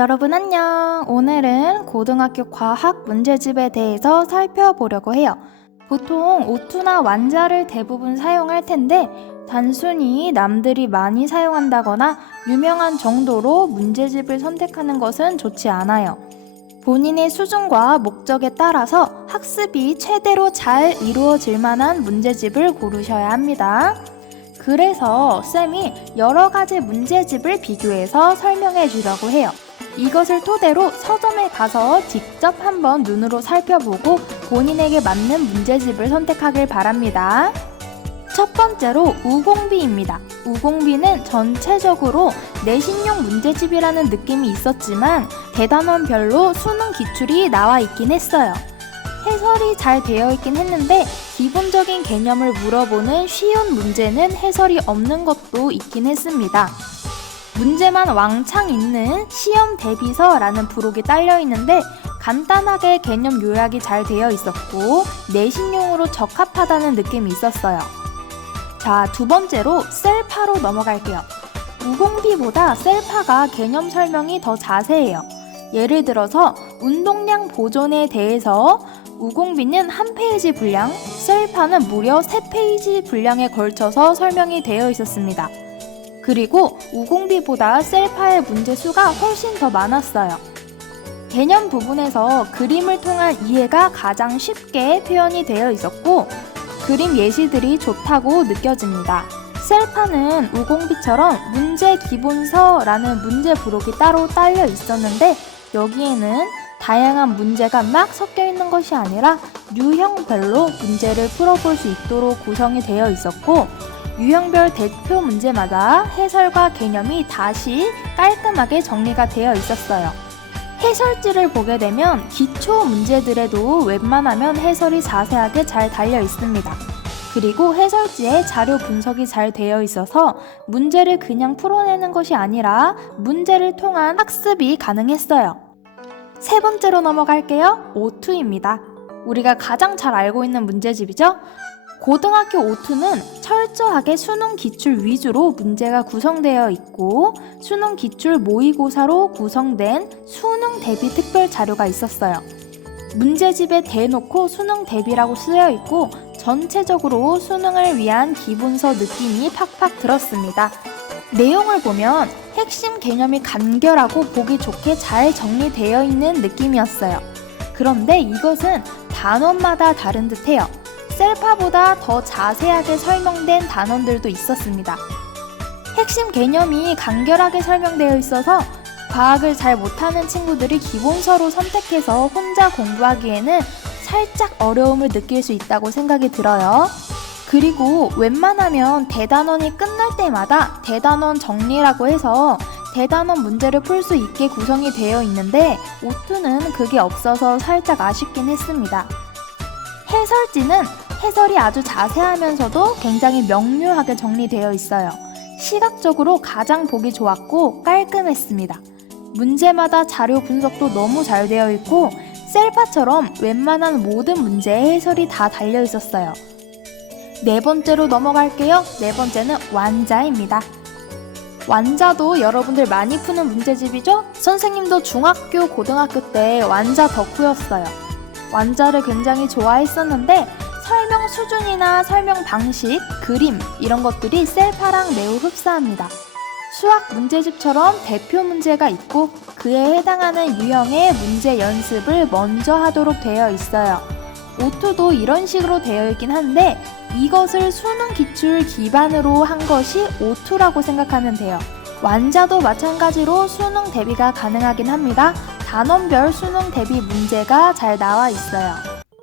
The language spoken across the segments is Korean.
여러분 안녕. 오늘은 고등학교 과학 문제집에 대해서 살펴보려고 해요. 보통 오투나 완자를 대부분 사용할 텐데 단순히 남들이 많이 사용한다거나 유명한 정도로 문제집을 선택하는 것은 좋지 않아요. 본인의 수준과 목적에 따라서 학습이 최대로 잘 이루어질 만한 문제집을 고르셔야 합니다. 그래서 쌤이 여러 가지 문제집을 비교해서 설명해 주려고 해요. 이것을 토대로 서점에 가서 직접 한번 눈으로 살펴보고 본인에게 맞는 문제집을 선택하길 바랍니다. 첫 번째로 우공비입니다. 우공비는 전체적으로 내신용 문제집이라는 느낌이 있었지만 대단원별로 수능 기출이 나와 있긴 했어요. 해설이 잘 되어 있긴 했는데 기본적인 개념을 물어보는 쉬운 문제는 해설이 없는 것도 있긴 했습니다. 문제만 왕창 있는 시험 대비서라는 부록이 딸려 있는데 간단하게 개념 요약이 잘 되어 있었고 내신용으로 적합하다는 느낌이 있었어요. 자, 두 번째로 셀파로 넘어갈게요. 우공비보다 셀파가 개념 설명이 더 자세해요. 예를 들어서 운동량 보존에 대해서 우공비는 한 페이지 분량, 셀파는 무려 3페이지 분량에 걸쳐서 설명이 되어 있었습니다. 그리고 우공비보다 셀파의 문제 수가 훨씬 더 많았어요. 개념 부분에서 그림을 통한 이해가 가장 쉽게 표현이 되어 있었고 그림 예시들이 좋다고 느껴집니다. 셀파는 우공비처럼 문제 기본서라는 문제 부록이 따로 딸려 있었는데 여기에는 다양한 문제가 막 섞여 있는 것이 아니라 유형별로 문제를 풀어볼 수 있도록 구성이 되어 있었고 유형별 대표 문제마다 해설과 개념이 다시 깔끔하게 정리가 되어 있었어요. 해설지를 보게 되면 기초 문제들에도 웬만하면 해설이 자세하게 잘 달려 있습니다. 그리고 해설지에 자료 분석이 잘 되어 있어서 문제를 그냥 풀어내는 것이 아니라 문제를 통한 학습이 가능했어요. 세 번째로 넘어갈게요. 오투입니다. 우리가 가장 잘 알고 있는 문제집이죠? 고등학교 오투는 철저하게 수능 기출 위주로 문제가 구성되어 있고 수능 기출 모의고사로 구성된 수능 대비 특별 자료가 있었어요. 문제집에 대놓고 수능 대비라고 쓰여 있고 전체적으로 수능을 위한 기본서 느낌이 팍팍 들었습니다. 내용을 보면 핵심 개념이 간결하고 보기 좋게 잘 정리되어 있는 느낌이었어요. 그런데 이것은 단원마다 다른 듯해요. 셀파보다 더 자세하게 설명된 단원들도 있었습니다. 핵심 개념이 간결하게 설명되어 있어서 과학을 잘 못하는 친구들이 기본서로 선택해서 혼자 공부하기에는 살짝 어려움을 느낄 수 있다고 생각이 들어요. 그리고 웬만하면 대단원이 끝날 때마다 대단원 정리라고 해서 대단원 문제를 풀 수 있게 구성이 되어 있는데 오투는 그게 없어서 살짝 아쉽긴 했습니다. 해설지는 해설이 아주 자세하면서도 굉장히 명료하게 정리되어 있어요. 시각적으로 가장 보기 좋았고 깔끔했습니다. 문제마다 자료 분석도 너무 잘 되어 있고 셀파처럼 웬만한 모든 문제에 해설이 다 달려 있었어요. 네 번째로 넘어갈게요. 네 번째는 완자입니다. 완자도 여러분들 많이 푸는 문제집이죠? 선생님도 중학교, 고등학교 때 완자 덕후였어요. 완자를 굉장히 좋아했었는데 설명 수준이나 설명 방식, 그림 이런 것들이 셀파랑 매우 흡사합니다. 수학 문제집처럼 대표 문제가 있고 그에 해당하는 유형의 문제 연습을 먼저 하도록 되어 있어요. 오투도 이런 식으로 되어 있긴 한데 이것을 수능 기출 기반으로 한 것이 오투라고 생각하면 돼요. 완자도 마찬가지로 수능 대비가 가능하긴 합니다. 단원별 수능 대비 문제가 잘 나와 있어요.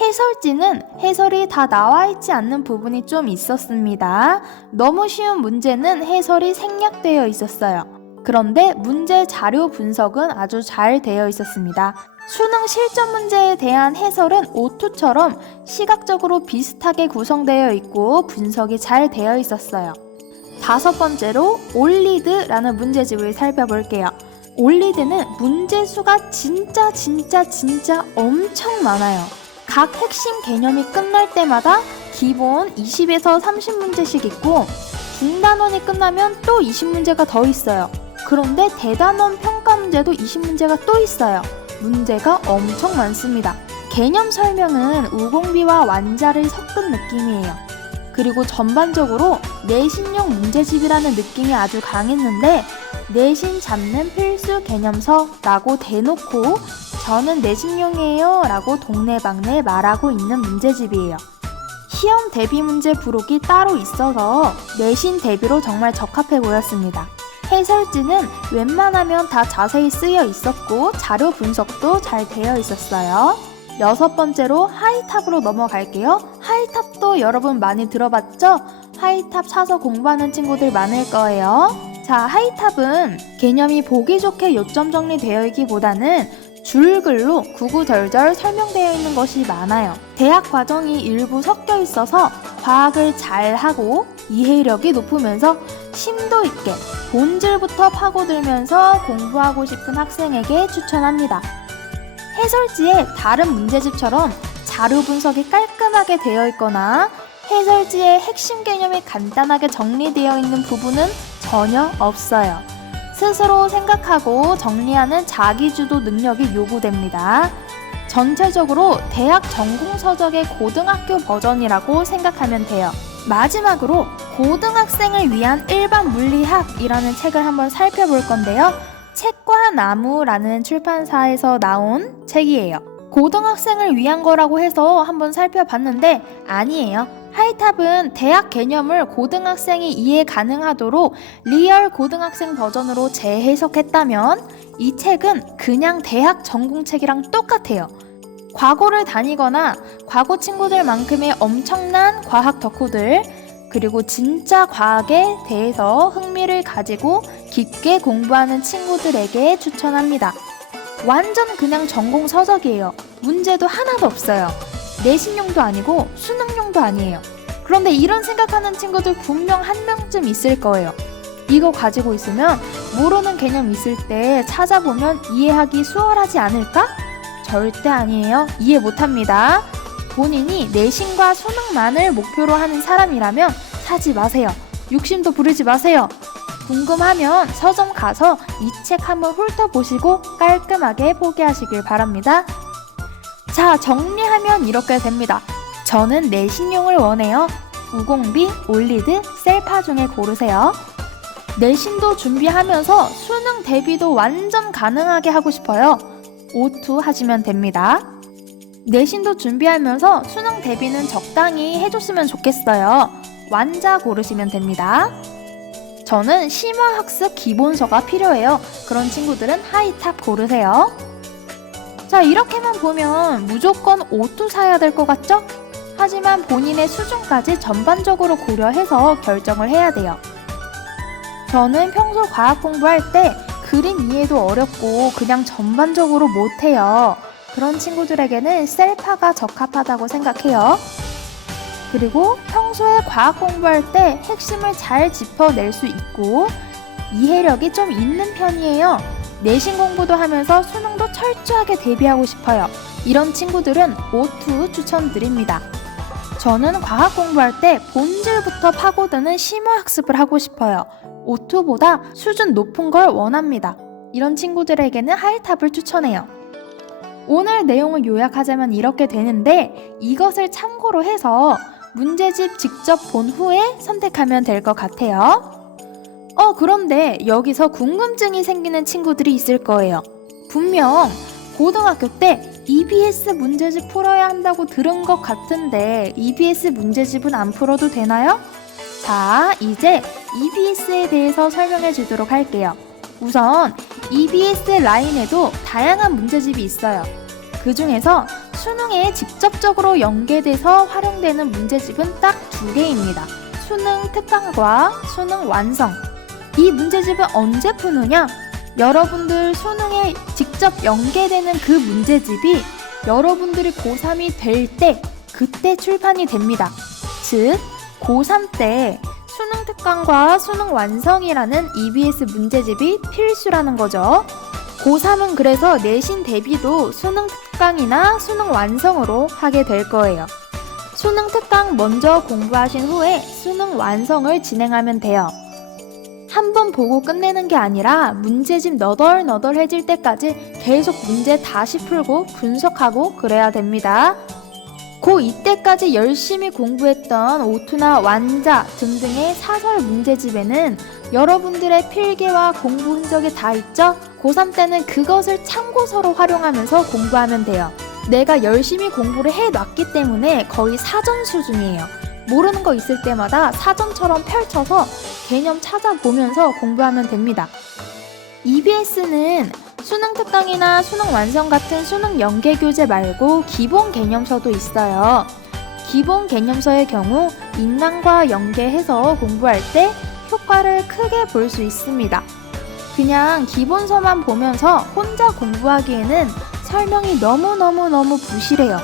해설지는 해설이 다 나와 있지 않는 부분이 좀 있었습니다. 너무 쉬운 문제는 해설이 생략되어 있었어요. 그런데 문제 자료 분석은 아주 잘 되어 있었습니다. 수능 실전 문제에 대한 해설은 오투처럼 시각적으로 비슷하게 구성되어 있고 분석이 잘 되어 있었어요. 다섯 번째로 올리드라는 문제집을 살펴볼게요. 올리드는 문제 수가 진짜 엄청 많아요. 각 핵심 개념이 끝날 때마다 기본 20에서 30문제씩 있고 중단원이 끝나면 또 20문제가 더 있어요. 그런데 대단원 평가 문제도 20문제가 또 있어요. 문제가 엄청 많습니다. 개념 설명은 우공비와 완자를 섞은 느낌이에요. 그리고 전반적으로 내신용 문제집이라는 느낌이 아주 강했는데 내신 잡는 필수 개념서라고 대놓고 저는 내신용이에요 라고 동네방네 말하고 있는 문제집이에요. 시험 대비 문제 부록이 따로 있어서 내신 대비로 정말 적합해 보였습니다. 해설지는 웬만하면 다 자세히 쓰여 있었고 자료 분석도 잘 되어 있었어요. 6번째로 하이탑으로 넘어갈게요. 하이탑도 여러분 많이 들어봤죠? 하이탑 사서 공부하는 친구들 많을 거예요. 자, 하이탑은 개념이 보기 좋게 요점 정리되어 있기보다는 줄글로 구구절절 설명되어 있는 것이 많아요. 대학 과정이 일부 섞여 있어서 과학을 잘하고 이해력이 높으면서 심도 있게 본질부터 파고들면서 공부하고 싶은 학생에게 추천합니다. 해설지에 다른 문제집처럼 자료 분석이 깔끔하게 되어 있거나 해설지의 핵심 개념이 간단하게 정리되어 있는 부분은 전혀 없어요. 스스로 생각하고 정리하는 자기주도 능력이 요구됩니다. 전체적으로 대학 전공서적의 고등학교 버전이라고 생각하면 돼요. 마지막으로 고등학생을 위한 일반 물리학이라는 책을 한번 살펴볼 건데요. 책과 나무라는 출판사에서 나온 책이에요. 고등학생을 위한 거라고 해서 한번 살펴봤는데 아니에요. 하이탑은 대학 개념을 고등학생이 이해 가능하도록 리얼 고등학생 버전으로 재해석했다면 이 책은 그냥 대학 전공책이랑 똑같아요. 과거를 다니거나 과거 친구들만큼의 엄청난 과학 덕후들 그리고 진짜 과학에 대해서 흥미를 가지고 깊게 공부하는 친구들에게 추천합니다. 완전 그냥 전공 서적이에요. 문제도 하나도 없어요. 내신용도 아니고 수능용도 아니에요. 그런데 이런 생각하는 친구들 분명 한 명쯤 있을 거예요. 이거 가지고 있으면 모르는 개념 있을 때 찾아보면 이해하기 수월하지 않을까? 절대 아니에요. 이해 못합니다. 본인이 내신과 수능만을 목표로 하는 사람이라면 사지 마세요. 욕심도 부리지 마세요. 궁금하면 서점 가서 이 책 한번 훑어보시고 깔끔하게 포기하시길 바랍니다. 자, 정리하면 이렇게 됩니다. 저는 내신용을 원해요. 우공비, 올리드, 셀파 중에 고르세요. 내신도 준비하면서 수능 대비도 완전 가능하게 하고 싶어요. O2 하시면 됩니다. 내신도 준비하면서 수능 대비는 적당히 해줬으면 좋겠어요. 완자 고르시면 됩니다. 저는 심화학습 기본서가 필요해요. 그런 친구들은 하이탑 고르세요. 자, 이렇게만 보면 무조건 O2 사야 될 것 같죠? 하지만 본인의 수준까지 전반적으로 고려해서 결정을 해야 돼요. 저는 평소 과학 공부할 때 그림 이해도 어렵고 그냥 전반적으로 못해요. 그런 친구들에게는 셀파가 적합하다고 생각해요. 그리고 평소에 과학 공부할 때 핵심을 잘 짚어낼 수 있고 이해력이 좀 있는 편이에요. 내신 공부도 하면서 수능도 철저하게 대비하고 싶어요. 이런 친구들은 O2 추천드립니다. 저는 과학 공부할 때 본질부터 파고드는 심화학습을 하고 싶어요. O2보다 수준 높은 걸 원합니다. 이런 친구들에게는 하이탑을 추천해요. 오늘 내용을 요약하자면 이렇게 되는데 이것을 참고로 해서 문제집 직접 본 후에 선택하면 될 것 같아요. 그런데 여기서 궁금증이 생기는 친구들이 있을 거예요. 분명 고등학교 때 EBS 문제집 풀어야 한다고 들은 것 같은데 EBS 문제집은 안 풀어도 되나요? 자, 이제 EBS에 대해서 설명해 주도록 할게요. 우선 EBS 라인에도 다양한 문제집이 있어요. 그 중에서 수능에 직접적으로 연계돼서 활용되는 문제집은 딱 2개입니다. 수능 특강과 수능 완성. 이 문제집은 언제 푸느냐? 여러분들 수능에 직접 연계되는 그 문제집이 여러분들이 고3이 될 때 그때 출판이 됩니다. 즉 고3 때 수능 특강과 수능 완성이라는 EBS 문제집이 필수라는 거죠. 고3은 그래서 내신 대비도 수능 특강이나 수능 완성으로 하게 될 거예요. 수능 특강 먼저 공부하신 후에 수능 완성을 진행하면 돼요. 한 번 보고 끝내는 게 아니라 문제집 너덜너덜해질 때까지 계속 문제 다시 풀고 분석하고 그래야 됩니다. 이때까지 열심히 공부했던 오투나 완자 등등의 사설 문제집에는 여러분들의 필기와 공부 흔적이 다 있죠? 고3 때는 그것을 참고서로 활용하면서 공부하면 돼요. 내가 열심히 공부를 해놨기 때문에 거의 사전 수준이에요. 모르는 거 있을 때마다 사전처럼 펼쳐서 개념 찾아보면서 공부하면 됩니다. EBS는 수능 특강이나 수능 완성 같은 수능 연계 교재 말고 기본 개념서도 있어요. 기본 개념서의 경우 인강과 연계해서 공부할 때 효과를 크게 볼 수 있습니다. 그냥 기본서만 보면서 혼자 공부하기에는 설명이 너무너무 부실해요.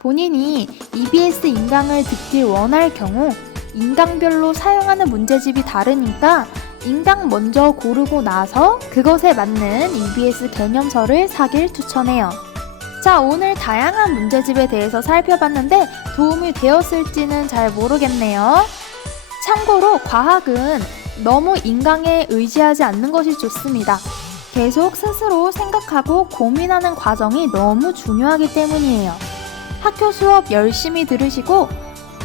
본인이 EBS 인강을 듣길 원할 경우 인강별로 사용하는 문제집이 다르니까 인강 먼저 고르고 나서 그것에 맞는 EBS 개념서를 사길 추천해요. 자, 오늘 다양한 문제집에 대해서 살펴봤는데 도움이 되었을지는 잘 모르겠네요. 참고로 과학은 너무 인강에 의지하지 않는 것이 좋습니다. 계속 스스로 생각하고 고민하는 과정이 너무 중요하기 때문이에요. 학교 수업 열심히 들으시고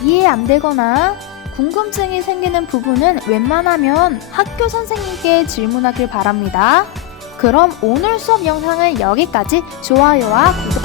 이해 안 되거나 궁금증이 생기는 부분은 웬만하면 학교 선생님께 질문하길 바랍니다. 그럼 오늘 수업 영상은 여기까지. 좋아요와 구독